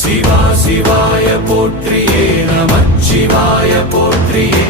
சிவா சிவாய போற்றியே நமச்சிவாய போற்றியே.